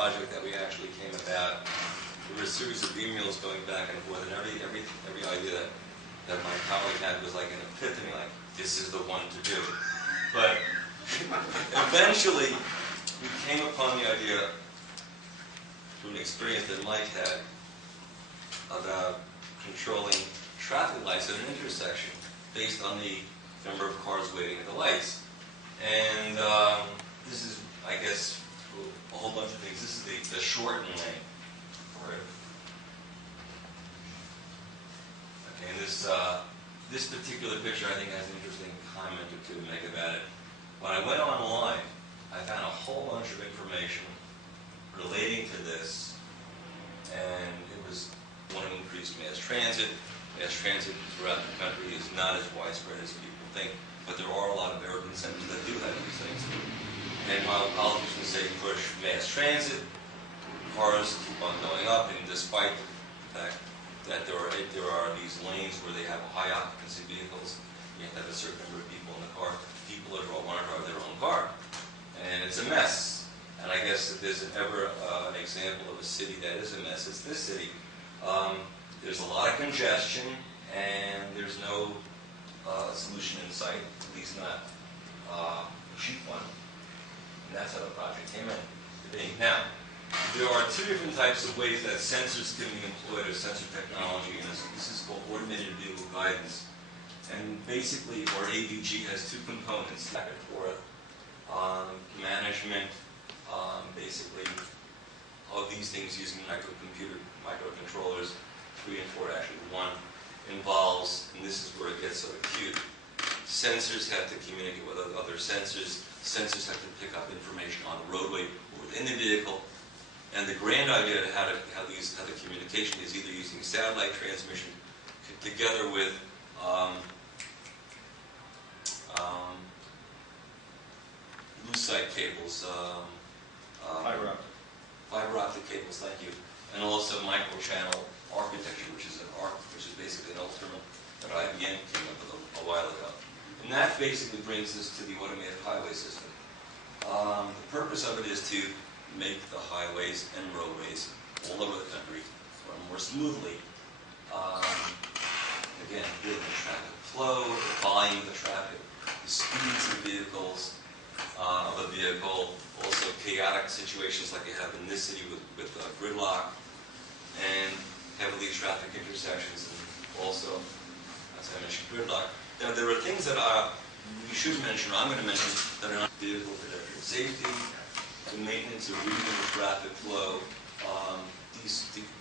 project that we actually came about, there were a series of emails going back and forth, and every idea that my colleague had was like an epiphany, like, this is the one to do. But eventually, we came upon the idea through an experience that Mike had about controlling traffic lights at an intersection based on the number of cars waiting at the lights. And this is, I guess, a whole bunch of things. This is the shortened lane for it. Okay, and this particular picture, I think, has an interesting comment or two to make about it. When I went online, I found a whole bunch of information relating to this, and it was one of increased mass transit. Mass transit throughout the country is not as widespread as people think, but there are a lot of urban centers that do have these things. And while politicians say push mass transit, cars keep on going up, and despite the fact that there are these lanes where they have high occupancy vehicles, you have to have a certain number of people in the car. People that want to drive their own car, and it's a mess. And I guess if there's ever an example of a city that is a mess, it's this city. There's a lot of congestion, and there's no solution in sight, at least not a cheap one. And that's how the project came in to being. Now, there are two different types of ways that sensors can be employed, or sensor technology, and this is called automated vehicle guidance. And basically, or AVG has two components, back and forth. Management, basically, of these things using microcontrollers. 3 and 4, actually. 1 involves, and this is where it gets so acute, sensors have to communicate with other sensors. Sensors have to pick up information on the roadway or within the vehicle. And the grand idea of how the communication is either using satellite transmission together with loose-side cables, fiber optic cables, thank you, and also microchannel architecture, which is basically an alternate that IBM came up with a while ago. And that basically brings us to the automated highway system. The purpose of it is to make the highways and roadways all over the country run more smoothly. Again, dealing with traffic flow, the volume of the traffic, the speeds of vehicles, of a vehicle, also chaotic situations like you have in this city with gridlock, and heavily traffic intersections, and also, as I mentioned, gridlock. Now, there are things that we should mention, or I'm going to mention, that are not vehicle pedestrian safety, the maintenance of reasonable traffic flow,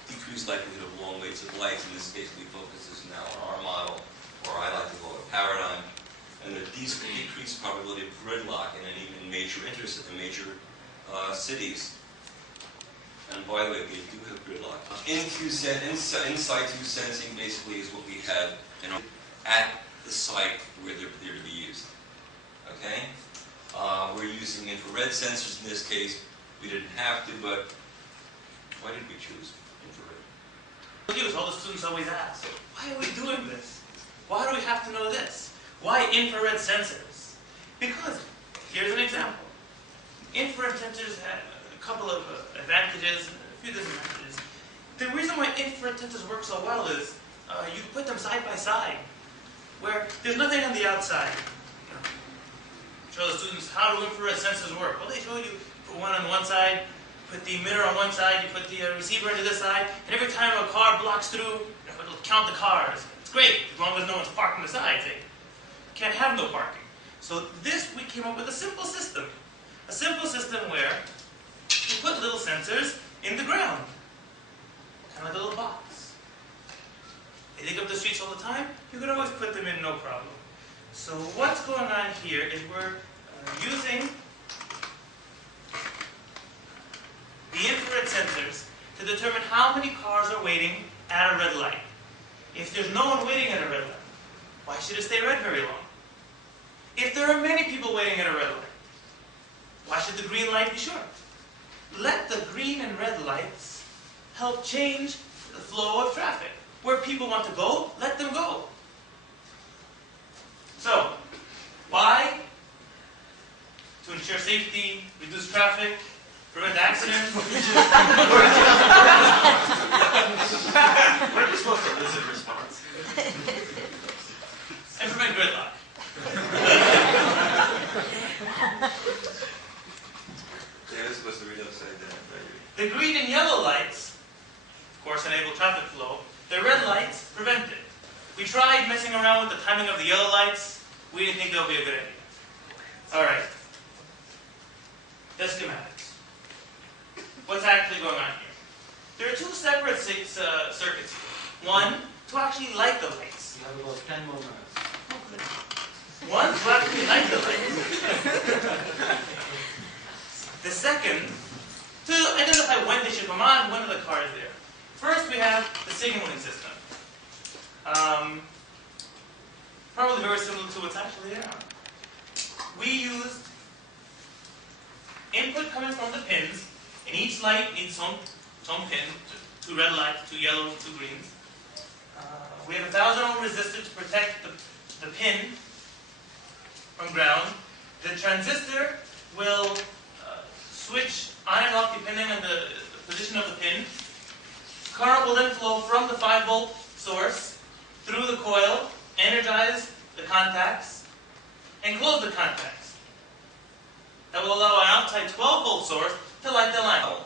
decreased likelihood of long waits of lights. In this case, we focus now on our model, or I like to call it a paradigm, and the decreased probability of gridlock in even major cities. And by the way, we do have gridlock. In-situ sensing basically is what we have at the site where they're to be used. Okay? We're using infrared sensors in this case. We didn't have to, but why did we choose infrared? All the students always ask, why are we doing this? Why do we have to know this? Why infrared sensors? Because, here's an example. Infrared sensors have a couple of advantages, a few disadvantages. The reason why infrared sensors work so well is you put them side by side, where there's nothing on the outside. Show the students how do infrared sensors work. Well, they show you put one on one side, put the emitter on one side, you put the receiver into this side, and every time a car blocks through, it'll count the cars. It's great, as long as no one's parked on the side. You can't have no parking. So we came up with a simple system. A simple system where you put little sensors in the ground, kind of like a little box. They dig up the streets all the time, you can always put them in, no problem. So what's going on here is we're using the infrared sensors to determine how many cars are waiting at a red light. If there's no one waiting at a red light, why should it stay red very long? If there are many people waiting at a red light, why should the green light be short? Let the green and red lights help change the flow of traffic. Where people want to go, let them go. So, why? To ensure safety, reduce traffic, prevent accidents. What are we supposed to elicit response? And prevent gridlock. Yeah, it's supposed to read upside down. The green and yellow lights, of course, enable traffic flow. The red lights prevent it. We tried messing around with the timing of the yellow lights. We didn't think that would be a good idea. All right. The schematics. What's actually going on here? There are two separate circuits here. One, to actually light the lights. You have about 10 more minutes. One, to actually light the lights. The second, to identify when they should come on, when are the cars there. First, we have the signaling system. Probably very similar to what's actually there. We used input coming from the pins, and each light needs some pin, two red lights, two yellow, two greens. We have a 1,000 ohm resistor to protect the pin from ground. The transistor will switch on and off depending on the position of the pin. Current will then flow from the 5-volt source through the coil, energize the contacts, and close the contacts. That will allow an outside 12-volt source to light the line.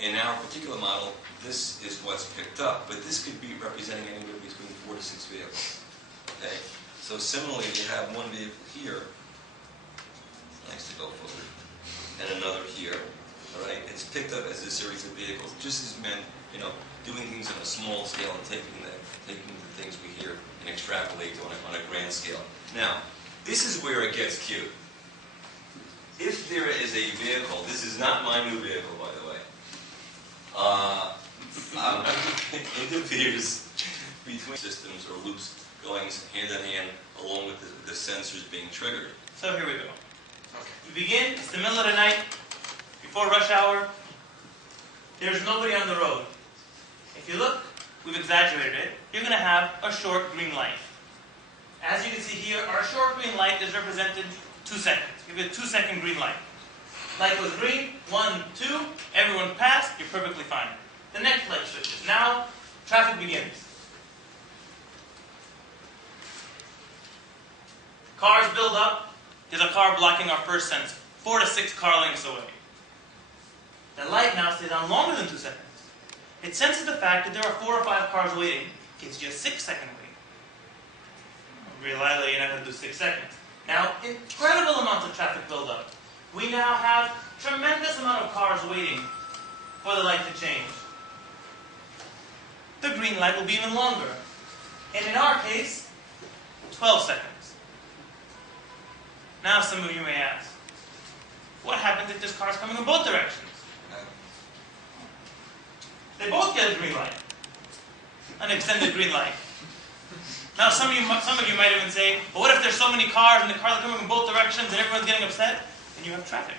In our particular model, this is what's picked up, but this could be representing anywhere between 4 to 6 vehicles. Okay? So similarly, you have one vehicle here, nice to go forward, and another here. All right? It's picked up as a series of vehicles, just as men, doing things on a small scale and taking the things we hear and extrapolate on a grand scale. Now, this is where it gets cute. If there is a vehicle, this is not my new vehicle, by the way, interferes between systems or loops going hand in hand along with the sensors being triggered. So here we go. We begin, it's the middle of the night, before rush hour. There's nobody on the road. If you look, we've exaggerated it. You're going to have a short green light. As you can see here, our short green light is represented 2 seconds. Give it a 2-second green light. Light was green, 1, 2, everyone passed, you're perfectly fine. The next light switches. Now, traffic begins. Cars build up. There's a car blocking our first sensor, 4 to 6 car lengths away. The light now stays on longer than 2 seconds. It senses the fact that there are 4 or 5 cars waiting, gives you a 6-second wait. Reliably, you're not going to do 6 seconds. Now, incredible amounts of traffic build up. We now have tremendous amount of cars waiting for the light to change. The green light will be even longer. And in our case, 12 seconds. Now some of you may ask, what happens if this car is coming in both directions? They both get a green light. An extended green light. Now some of you might even say, but what if there's so many cars and the cars are coming in both directions and everyone's getting upset? Then you have traffic.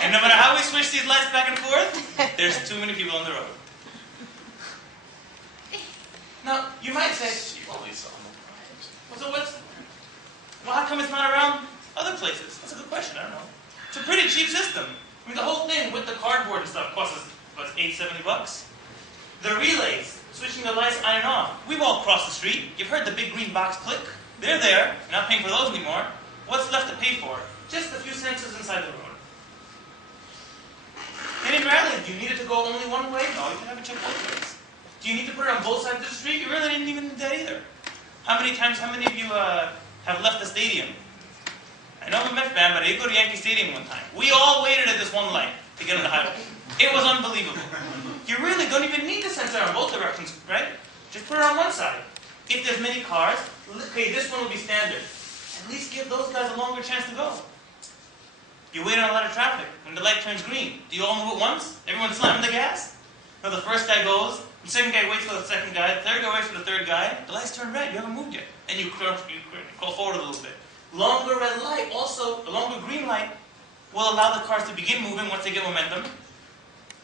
And no matter how we switch these lights back and forth, there's too many people on the road. Now, you might say, well, how come it's not around other places? That's a good question, I don't know. It's a pretty cheap system. I mean, the whole thing with the cardboard and stuff costs us, what, $8-70? The relays, switching the lights on and off. We've all crossed the street. You've heard the big green box click. They're there. You're not paying for those anymore. What's left to pay for? Just a few sensors inside the road. And in reality, do you need it to go only one way? No, you can have it check both ways. Do you need to put it on both sides of the street? You really didn't even need that either. How many of you have left the stadium? I know I'm a Mets fan, but I did go to Yankee Stadium one time. We all waited at this one light to get on the highway. It was unbelievable. You really don't even need the sensor on both directions, right? Just put it on one side. If there's many cars, okay, this one will be standard. At least give those guys a longer chance to go. You wait on a lot of traffic. When the light turns green, do you all move at once? Everyone slam the gas? No, the first guy goes, the second guy waits for the second guy, the third guy waits for the third guy. The lights turn red, you haven't moved yet. And you crawl forward a little bit. Longer red light, also, a longer green light will allow the cars to begin moving once they get momentum.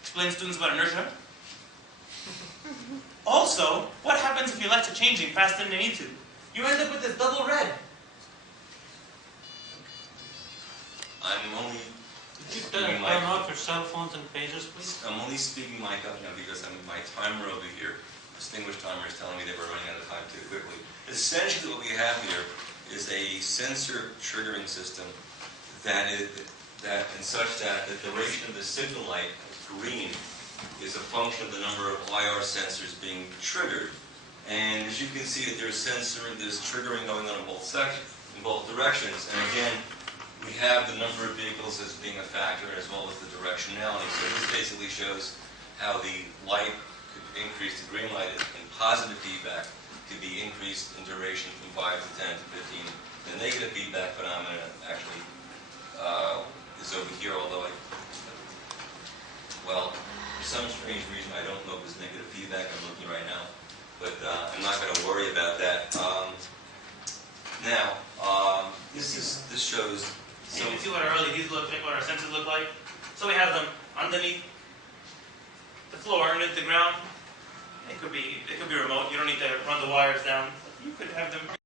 Explain to students about inertia. Also, what happens if your lights are changing faster than they need to? You end up with this double red. I'm only Could you turn off your cell phones and pagers, please? I'm only speaking mic up now because my timer over here, distinguished timer, is telling me that we're running out of time too quickly. Essentially what we have here is a sensor triggering system that and such that the duration of the signal light, green, is a function of the number of IR sensors being triggered. And as you can see, that there's triggering going on in both directions. And again, we have the number of vehicles as being a factor, as well as the directionality. So this basically shows how the light could increase, the green light in positive feedback could be increased in duration from 5 to 10 to 15. The negative feedback phenomenon actually is over here, although well, for some strange reason, I don't know if it's negative feedback. I'm looking right now, but I'm not going to worry about that. Now, this shows. So you can see what our LEDs look like, what our sensors look like. So we have them underneath the floor, underneath the ground. It could be remote. You don't need to run the wires down. You could have them